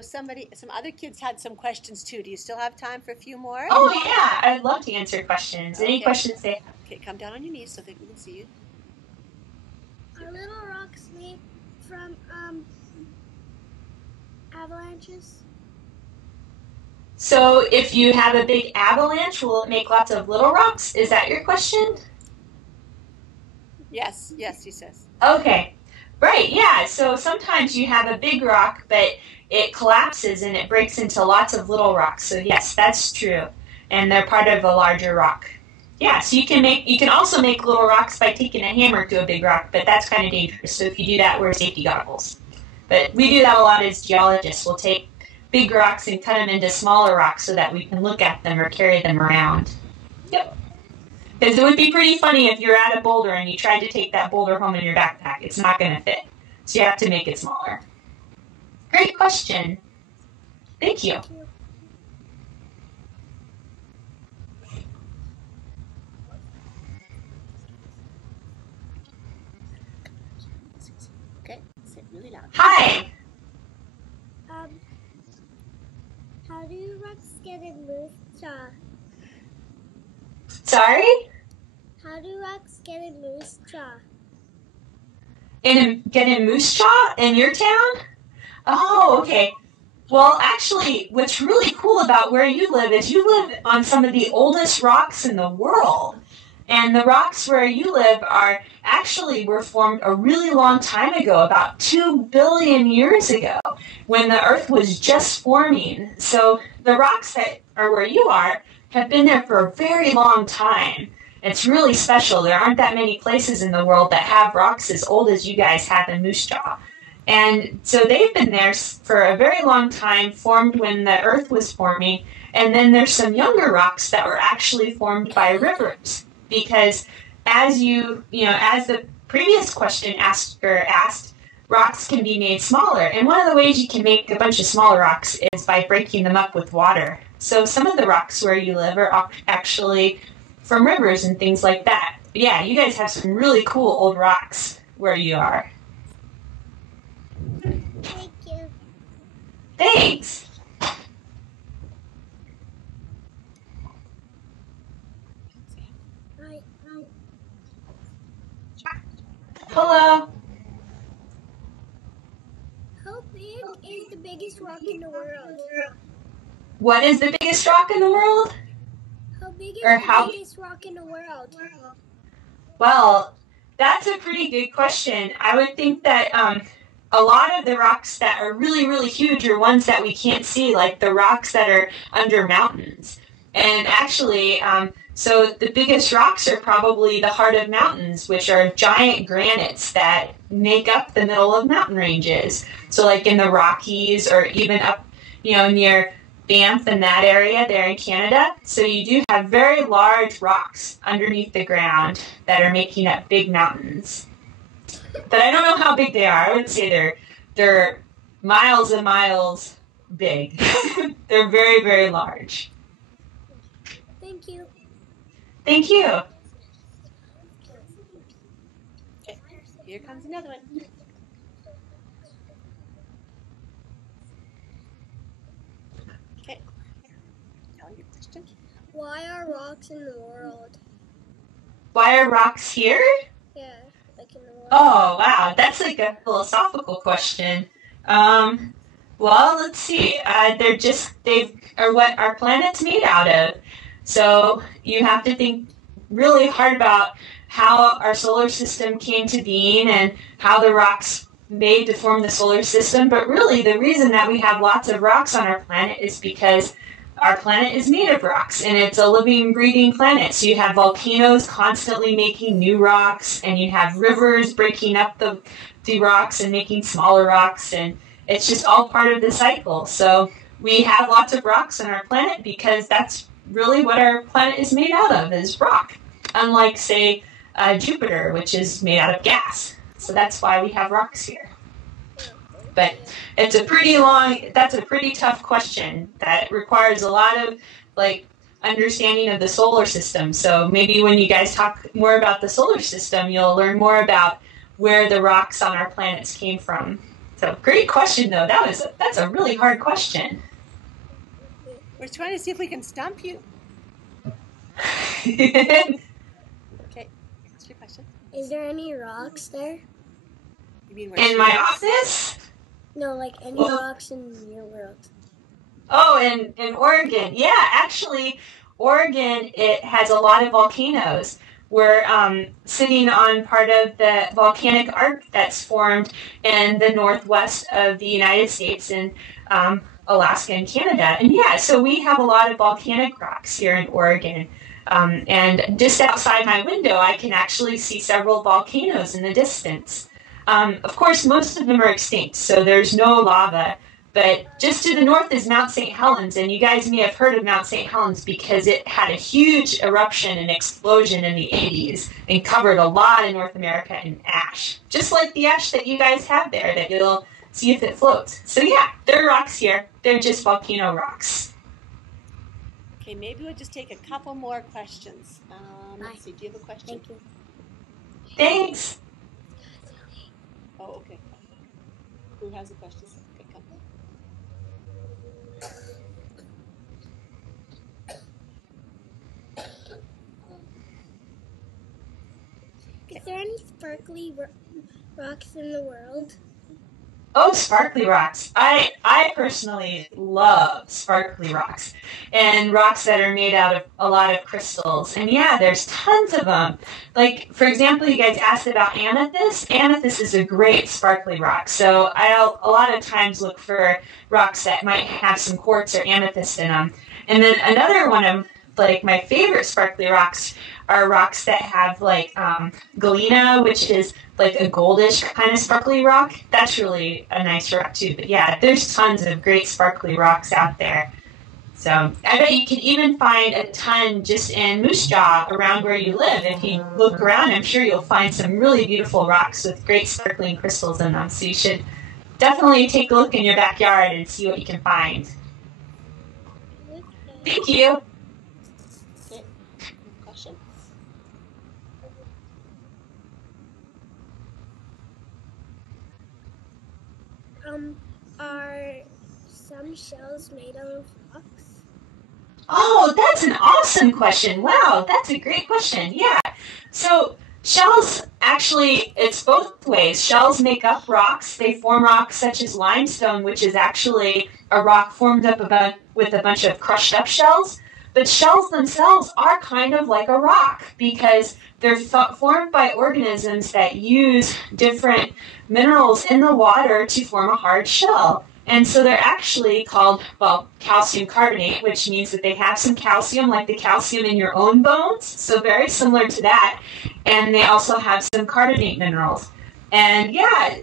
Some other kids had some questions too. Do you still have time for a few more? Oh yeah, I'd love to answer questions. Okay. Any questions they have? Okay, come down on your knees so that we can see you. Are little rocks made from avalanches? So if you have a big avalanche, will it make lots of little rocks? Is that your question? Yes, he says. Okay, right, yeah. So sometimes you have a big rock, but it collapses and it breaks into lots of little rocks. So yes, that's true. And they're part of a larger rock. Yeah, so you can also make little rocks by taking a hammer to a big rock, but that's kind of dangerous. So if you do that, wear safety goggles. But we do that a lot as geologists. We'll take big rocks and cut them into smaller rocks so that we can look at them or carry them around. Yep. Because it would be pretty funny if you're at a boulder and you tried to take that boulder home in your backpack. It's not going to fit. So you have to make it smaller. Great question. Thank you. Okay, say it really loud. Hi. How do rocks get in moose jaw? Sorry? How do rocks get in moose jaw? Get in moose jaw in your town? Oh, okay. Well, actually, what's really cool about where you live is you live on some of the oldest rocks in the world. And the rocks where you live were formed a really long time ago, about 2 billion years ago, when the Earth was just forming. So the rocks that are where you are have been there for a very long time. It's really special. There aren't that many places in the world that have rocks as old as you guys have in Moose Jaw. And so they've been there for a very long time, formed when the Earth was forming. And then there's some younger rocks that were actually formed by rivers. Because as the previous question asked, rocks can be made smaller. And one of the ways you can make a bunch of smaller rocks is by breaking them up with water. So some of the rocks where you live are actually from rivers and things like that. But yeah, you guys have some really cool old rocks where you are. Thank you. Thanks. Hello. How big is the biggest rock in the world? What is the biggest rock in the world? How big is the biggest rock in the world? Well, that's a pretty good question. I would think that a lot of the rocks that are really, really huge are ones that we can't see, like the rocks that are under mountains. And actually, so the biggest rocks are probably the heart of mountains, which are giant granites that make up the middle of mountain ranges. So like in the Rockies or even up, near Banff and that area there in Canada. So you do have very large rocks underneath the ground that are making up big mountains. But I don't know how big they are. I would say they're miles and miles big. They're very, very large. Thank you. Thank you. Okay, here comes another one. Okay, tell your question. Why are rocks in the world? Why are rocks here? Yeah, like in the world. Oh, wow. That's like a philosophical question. Well, let's see. They are what our planet's made out of. So you have to think really hard about how our solar system came to being and how the rocks made to form the solar system. But really, the reason that we have lots of rocks on our planet is because our planet is made of rocks, and it's a living, breathing planet. So you have volcanoes constantly making new rocks, and you have rivers breaking up the rocks and making smaller rocks, and it's just all part of the cycle. So we have lots of rocks on our planet because that's really what our planet is made out of, is rock. Unlike, say, Jupiter, which is made out of gas. So that's why we have rocks here. But that's a pretty tough question that requires a lot of, understanding of the solar system. So maybe when you guys talk more about the solar system, you'll learn more about where the rocks on our planets came from. So great question, though. That's a really hard question. We're trying to see if we can stump you. Okay, what's your question? Is there any rocks there? You mean where In my office? No, like any rocks in your world. Oh, in Oregon. Yeah, actually, Oregon, it has a lot of volcanoes. We're sitting on part of the volcanic arc that's formed in the northwest of the United States in Alaska and Canada. And yeah, so we have a lot of volcanic rocks here in Oregon. And just outside my window, I can actually see several volcanoes in the distance. Of course, most of them are extinct, so there's no lava. But just to the north is Mount St. Helens, and you guys may have heard of Mount St. Helens because it had a huge eruption and explosion in the 80s and covered a lot of North America in ash. Just like the ash that you guys have there that you'll see if it floats. So yeah, there are rocks here. They're just volcano rocks. Okay, maybe we'll just take a couple more questions. Let's see, do you have a question? Thank you. Thanks. Oh, okay. Who has a question? Okay, come. Is there any sparkly rocks in the world? Oh, sparkly rocks. I personally love sparkly rocks and rocks that are made out of a lot of crystals. And yeah, there's tons of them. Like, for example, you guys asked about amethyst. Amethyst is a great sparkly rock. So I'll a lot of times look for rocks that might have some quartz or amethyst in them. And then another one of like my favorite sparkly rocks are rocks that have like galena, which is like a goldish kind of sparkly rock. That's really a nice rock too. But yeah, there's tons of great sparkly rocks out there. So I bet you can even find a ton just in Moose Jaw around where you live. If you look around, I'm sure you'll find some really beautiful rocks with great sparkling crystals in them. So you should definitely take a look in your backyard and see what you can find. Thank you. Okay, question? Are some shells made out of rocks? Oh, that's an awesome question. Wow, that's a great question. Yeah. So shells, actually, it's both ways. Shells make up rocks. They form rocks such as limestone, which is actually a rock formed up with a bunch of crushed up shells. But shells themselves are kind of like a rock because they're formed by organisms that use different minerals in the water to form a hard shell. And so they're actually called, well, calcium carbonate, which means that they have some calcium, like the calcium in your own bones, so very similar to that. And they also have some carbonate minerals. And yeah,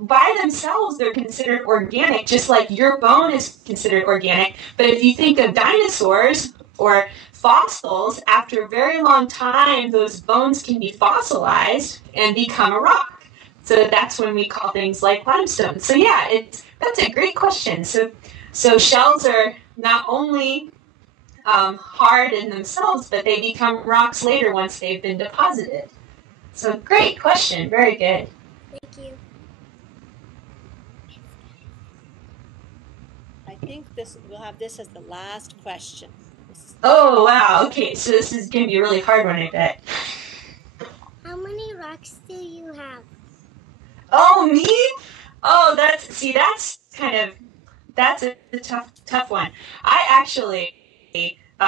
by themselves, they're considered organic, just like your bone is considered organic. But if you think of dinosaurs or fossils, after a very long time, those bones can be fossilized and become a rock. So that's when we call things like limestone. So yeah, that's a great question. So shells are not only hard in themselves, but they become rocks later once they've been deposited. So great question, very good. Thank you. I think we'll have this as the last question. Oh wow, okay, so this is going to be a really hard one, I bet. How many rocks do you have? Oh, me? Oh, that's a tough one. I actually,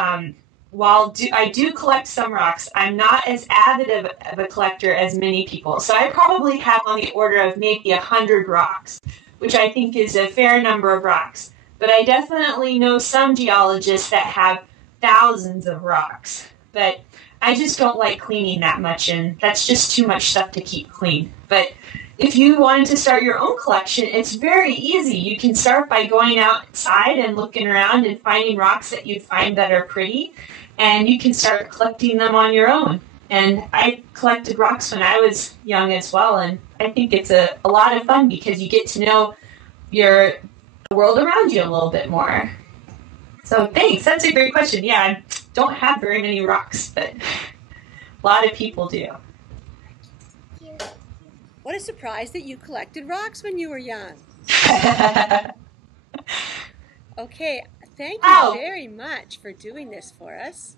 I do collect some rocks, I'm not as avid of a collector as many people. So I probably have on the order of maybe 100 rocks, which I think is a fair number of rocks. But I definitely know some geologists that have thousands of rocks. But I just don't like cleaning that much, and that's just too much stuff to keep clean. But if you wanted to start your own collection, it's very easy. You can start by going outside and looking around and finding rocks that you find that are pretty, and you can start collecting them on your own. And I collected rocks when I was young as well, and I think it's a lot of fun because you get to know the world around you a little bit more. So thanks, that's a great question. Yeah, I don't have very many rocks, but a lot of people do. What a surprise that you collected rocks when you were young. Okay, thank you very much for doing this for us.